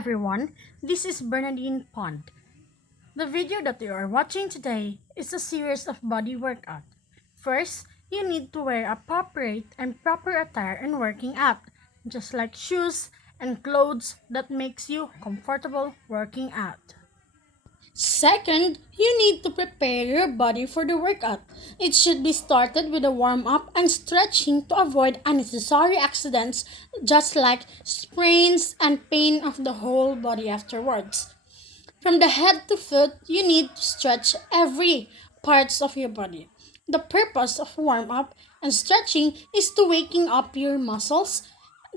everyone, this is Bernadine Pond. The video that you are watching today is a series of body workout. First, you need to wear appropriate and proper attire in working out, just like shoes and clothes that makes you comfortable working out. Second, you need to prepare your body for the workout. It should be started with a warm up and stretching to avoid unnecessary accidents, just like sprains and pain of the whole body afterwards. From the head to foot, you need to stretch every parts of your body. The purpose of warm up and stretching is to waking up your muscles,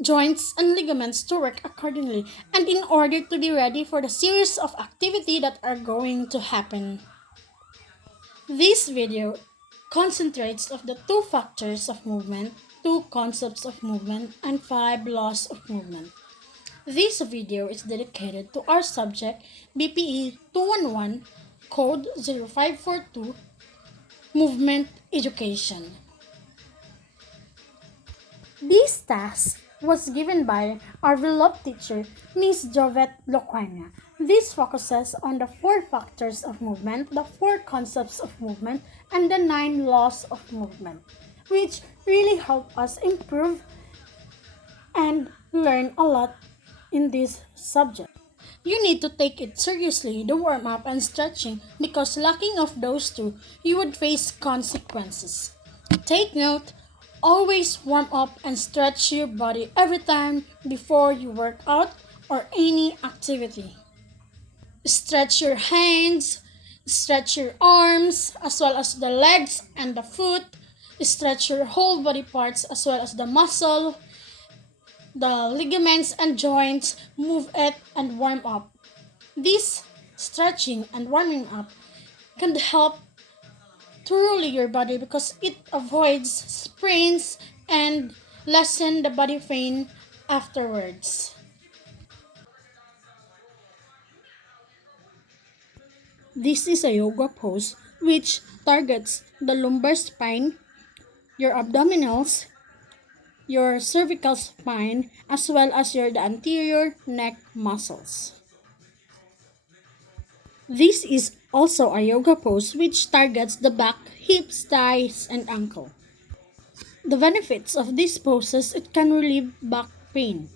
joints, and ligaments to work accordingly, and in order to be ready for the series of activity that are going to happen. This video concentrates of the two factors of movement, two concepts of movement, and five laws of movement. This video is dedicated to our subject BPE 211 Code 0542 Movement Education. This task was given by our beloved teacher, Miss Jovette Loquania. This focuses on the four factors of movement, the four concepts of movement, and the 9 laws of movement, which really help us improve and learn a lot in this subject. You need to take it seriously, the warm up and stretching, because lacking of those two, you would face consequences. Take note, always warm up and stretch your body every time before you work out or any activity. Stretch your hands, stretch your arms, as well as the legs and the foot. Stretch your whole body parts as well as the muscle, the ligaments and joints, move it and warm up. This stretching and warming up can help thoroughly your body because it avoids sprains and lessen the body pain afterwards. This is a yoga pose which targets the lumbar spine, your abdominals, your cervical spine, as well as the anterior neck muscles. This is also a yoga pose which targets the back, hips, thighs, and ankle. The benefits of these poses, it can relieve back pain.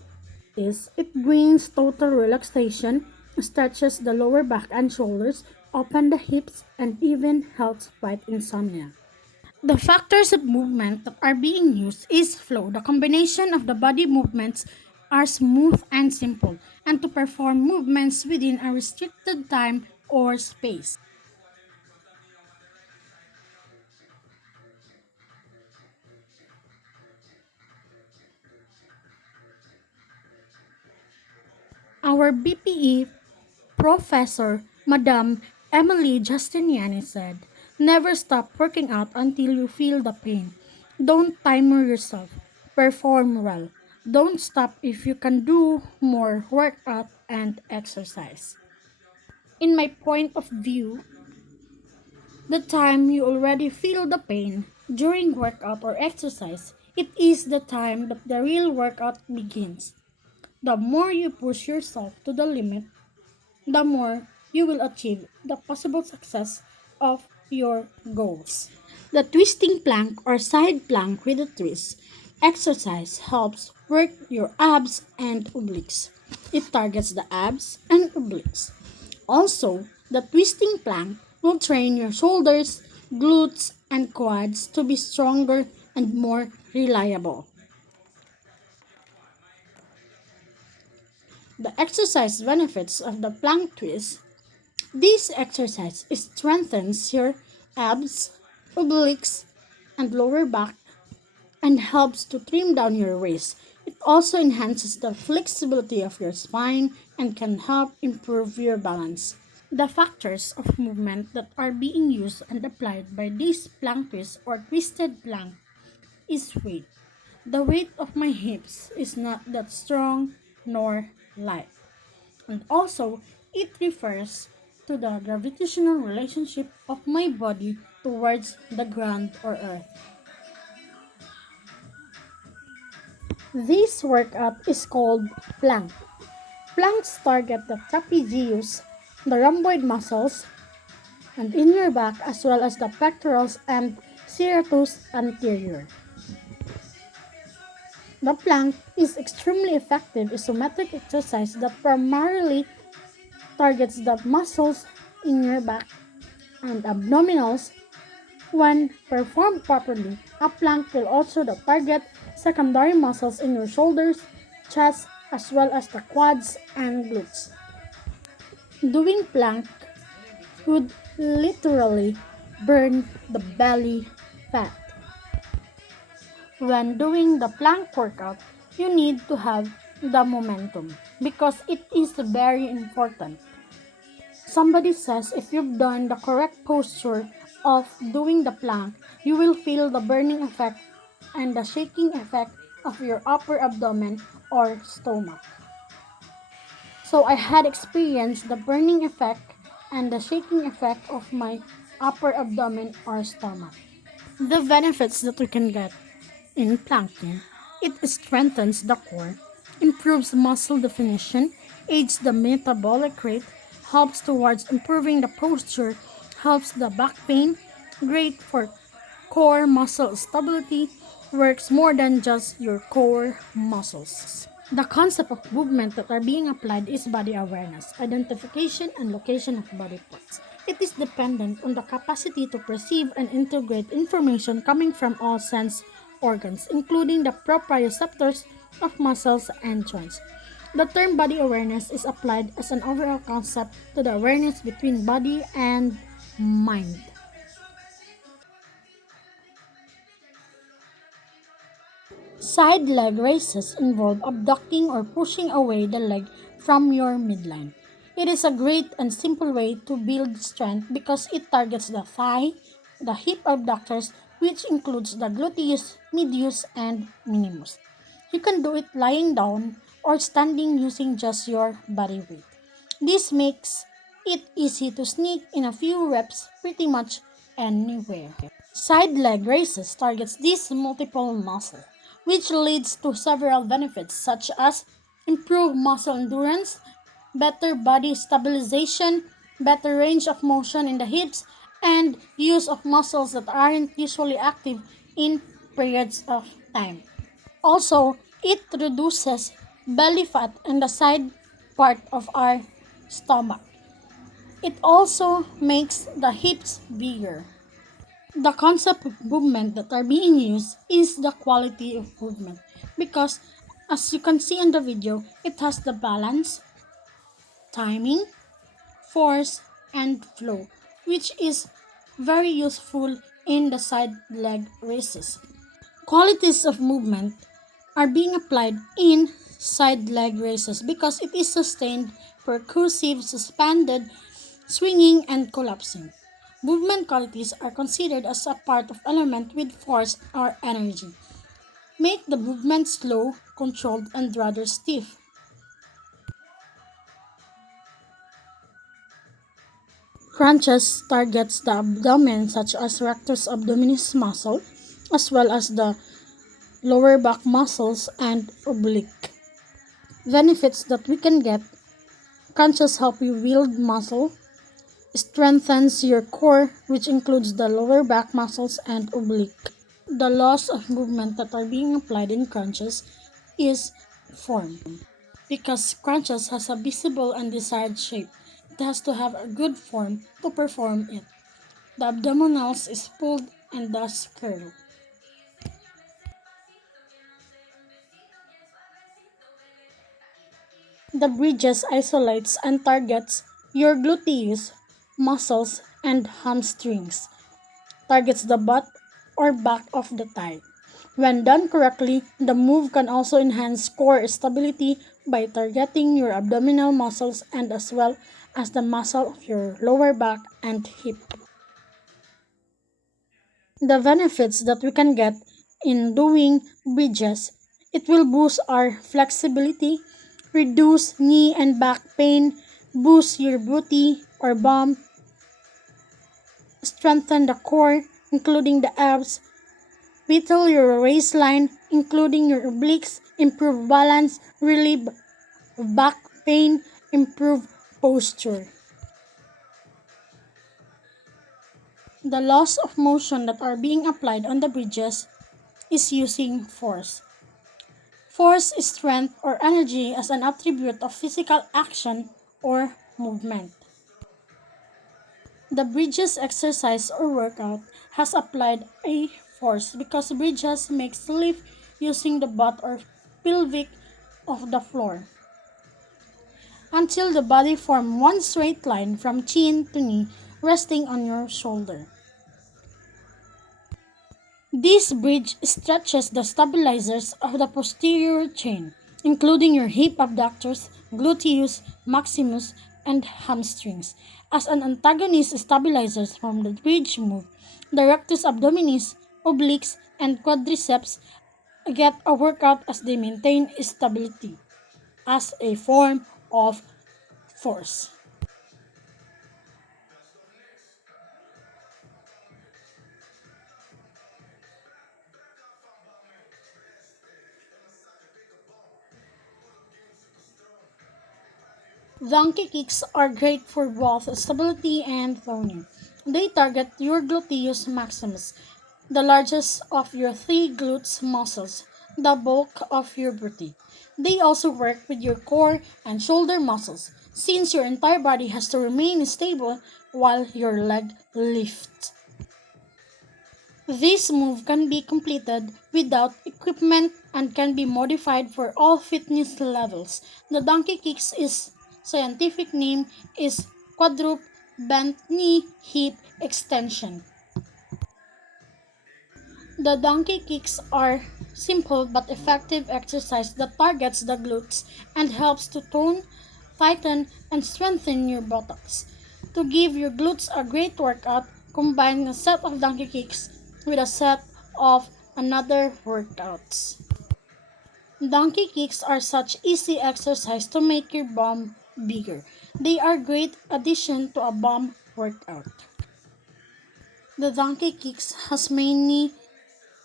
It brings total relaxation, stretches the lower back and shoulders, open the hips, and even helps fight insomnia. The factors of movement that are being used is flow. The combination of the body movements are smooth and simple, and to perform movements within a restricted time or space. Our BPE professor, Madam Emily Justiniani said, "Never stop working out until you feel the pain. Don't timer yourself. Perform well. Don't stop if you can do more workout and exercise." In my point of view, the time you already feel the pain during workout or exercise, it is the time that the real workout begins. The more you push yourself to the limit, the more you will achieve the possible success of your goals. The twisting plank or side plank with a twist exercise helps work your abs and obliques. It targets the abs and obliques. Also, the twisting plank will train your shoulders, glutes, and quads to be stronger and more reliable. The exercise benefits of the plank twist. This exercise strengthens your abs, obliques, and lower back and helps to trim down your waist. It also enhances the flexibility of your spine and can help improve your balance. The factors of movement that are being used and applied by this plank twist or twisted plank is weight. The weight of my hips is not that strong nor light. And also, it refers to the gravitational relationship of my body towards the ground or earth. This workout is called plank. Planks target the trapezius, the rhomboid muscles, and in your back as well as the pectorals and serratus anterior. The plank is extremely effective isometric exercise that primarily targets the muscles in your back and abdominals. When performed properly, a plank will also target secondary muscles in your shoulders, chest, as well as the quads and glutes. Doing plank would literally burn the belly fat. When doing the plank workout, you need to have the momentum because it is very important. Somebody says if you've done the correct posture of doing the plank, you will feel the burning effect and the shaking effect of your upper abdomen or stomach. So I had experienced the burning effect and the shaking effect of my upper abdomen or stomach. The benefits that we can get in planking: it strengthens the core, improves muscle definition, aids the metabolic rate, helps towards improving the posture, helps the back pain, great for core muscle stability, works more than just your core muscles. The concept of movement that are being applied is body awareness, identification, and location of body parts. It is dependent on the capacity to perceive and integrate information coming from all sense organs, including the proprioceptors of muscles and joints. The term body awareness is applied as an overall concept to the awareness between body and mind. Side leg raises involve abducting or pushing away the leg from your midline. It is a great and simple way to build strength because it targets the thigh, the hip abductors, which includes the gluteus, medius, and minimus. You can do it lying down or standing using just your body weight. This makes it easy to sneak in a few reps pretty much anywhere. Side leg raises targets this multiple muscle, which leads to several benefits such as improved muscle endurance, better body stabilization, better range of motion in the hips, and use of muscles that aren't usually active in periods of time. Also, it reduces belly fat in the side part of our stomach. It also makes the hips bigger. The concept of movement that are being used is the quality of movement because as you can see in the video, it has the balance, timing, force, and flow, which is very useful in the side leg races. Qualities of movement are being applied in side leg races because it is sustained, percussive, suspended, swinging, and collapsing. Movement qualities are considered as a part of element with force or energy. Make the movement slow, controlled, and rather stiff. Crunches targets the abdomen such as rectus abdominis muscle as well as the lower back muscles and oblique. Benefits that we can get: crunches help you build muscle, strengthens your core which includes the lower back muscles and oblique. The laws of movement that are being applied in crunches is form. Because crunches has a visible and desired shape, it has to have a good form to perform it. The abdominals is pulled and thus curled. The bridges isolates and targets your gluteus, muscles, and hamstrings. Targets the butt or back of the thigh. When done correctly, the move can also enhance core stability by targeting your abdominal muscles and as well as the muscle of your lower back and hip. The benefits that we can get in doing bridges: it will boost our flexibility, reduce knee and back pain, boost your booty or bum, strengthen the core, including the abs, whittle your waistline, including your obliques, improve balance, relieve back pain, improve posture. The laws of motion that are being applied on the bridges is using force. Force is strength or energy as an attribute of physical action or movement. The bridges exercise or workout has applied a force because bridges makes lift using the butt or pelvic of the floor until the body form one straight line from chin to knee resting on your shoulder. This bridge stretches the stabilizers of the posterior chain, including your hip abductors, gluteus maximus, and hamstrings. As an antagonist stabilizers from the bridge move, the rectus abdominis, obliques, and quadriceps get a workout as they maintain stability as a form of force. Donkey kicks are great for both stability and toning. They target your gluteus maximus, the largest of your three glutes muscles, the bulk of your body. They also work with your core and shoulder muscles, since your entire body has to remain stable while your leg lifts. This move can be completed without equipment and can be modified for all fitness levels. The donkey kicks is scientific name is quadruple bent knee hip extension. The donkey kicks are simple but effective exercise that targets the glutes and helps to tone, tighten, and strengthen your buttocks. To give your glutes a great workout, combine a set of donkey kicks with a set of another workouts. Donkey kicks are such easy exercise to make your bum bigger. They are great addition to a bum workout. The donkey kicks has many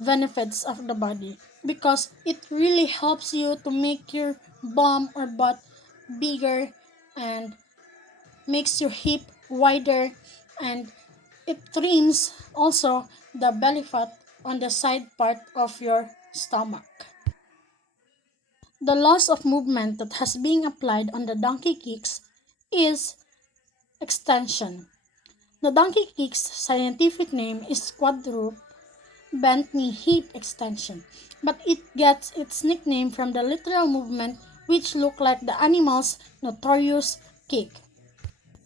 benefits of the body because it really helps you to make your bum or butt bigger and makes your hip wider and it trims also the belly fat on the side part of your stomach. The loss of movement that has been applied on the donkey kicks is extension. The donkey kick's scientific name is quadruple bent knee hip extension, but it gets its nickname from the literal movement which look like the animal's notorious kick.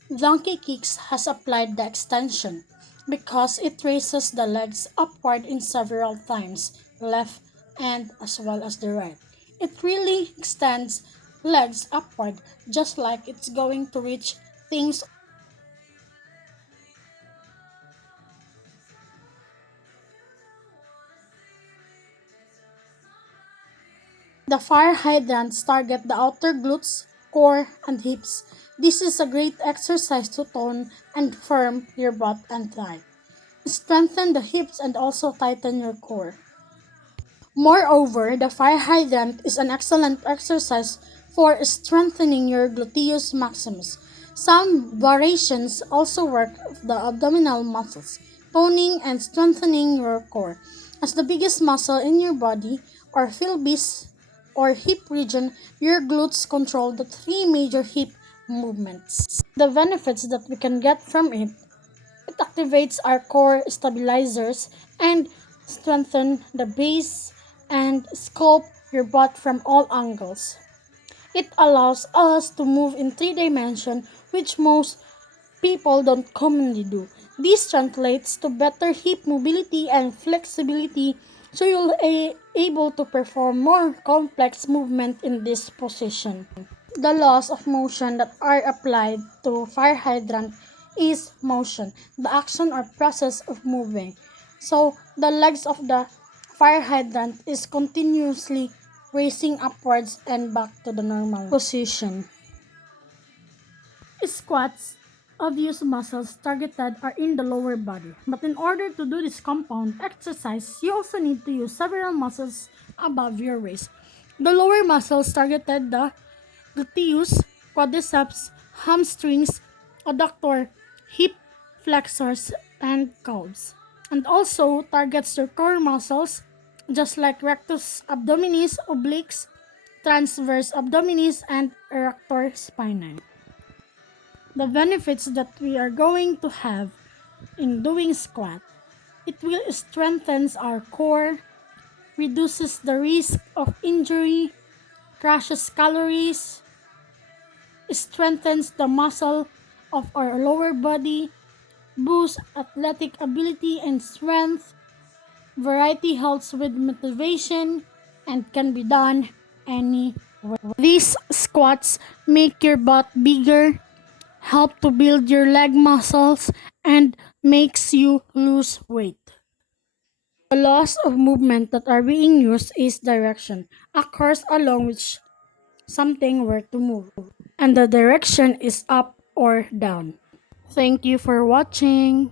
Donkey kicks has applied the extension because it raises the legs upward in several times, left and as well as the right. It really extends legs upward just like it's going to reach things. The fire hydrants target the outer glutes, core, and hips. This is a great exercise to tone and firm your butt and thigh. Strengthen the hips and also tighten your core. Moreover, the fire hydrant is an excellent exercise for strengthening your gluteus maximus. Some variations also work the abdominal muscles, toning and strengthening your core. As the biggest muscle in your body, or pelvis or hip region, your glutes control the three major hip movements. The benefits that we can get from it activates our core stabilizers and strengthen the base and sculpt your butt from all angles. It allows us to move in three dimensions, which most people don't commonly do. This translates to better hip mobility and flexibility, so you'll be able to perform more complex movement in this position. The laws of motion that are applied to fire hydrant is motion, the action or process of moving. So the legs of the fire hydrant is continuously raising upwards and back to the normal position. Squats, obvious muscles targeted are in the lower body. But in order to do this compound exercise, you also need to use several muscles above your waist. The lower muscles targeted the gluteus, quadriceps, hamstrings, adductor, hip flexors, and calves. And also targets your core muscles just like rectus abdominis, obliques, transverse abdominis, and erector spinae. The benefits that we are going to have in doing squat: it will strengthen our core, reduces the risk of injury, crushes calories, strengthens the muscle of our lower body, boosts athletic ability and strength. Variety helps with motivation and can be done anywhere. These squats make your butt bigger, help to build your leg muscles, and makes you lose weight. The laws of movement that are being used is direction, a course along which something were to move, and the direction is up or down. Thank you for watching.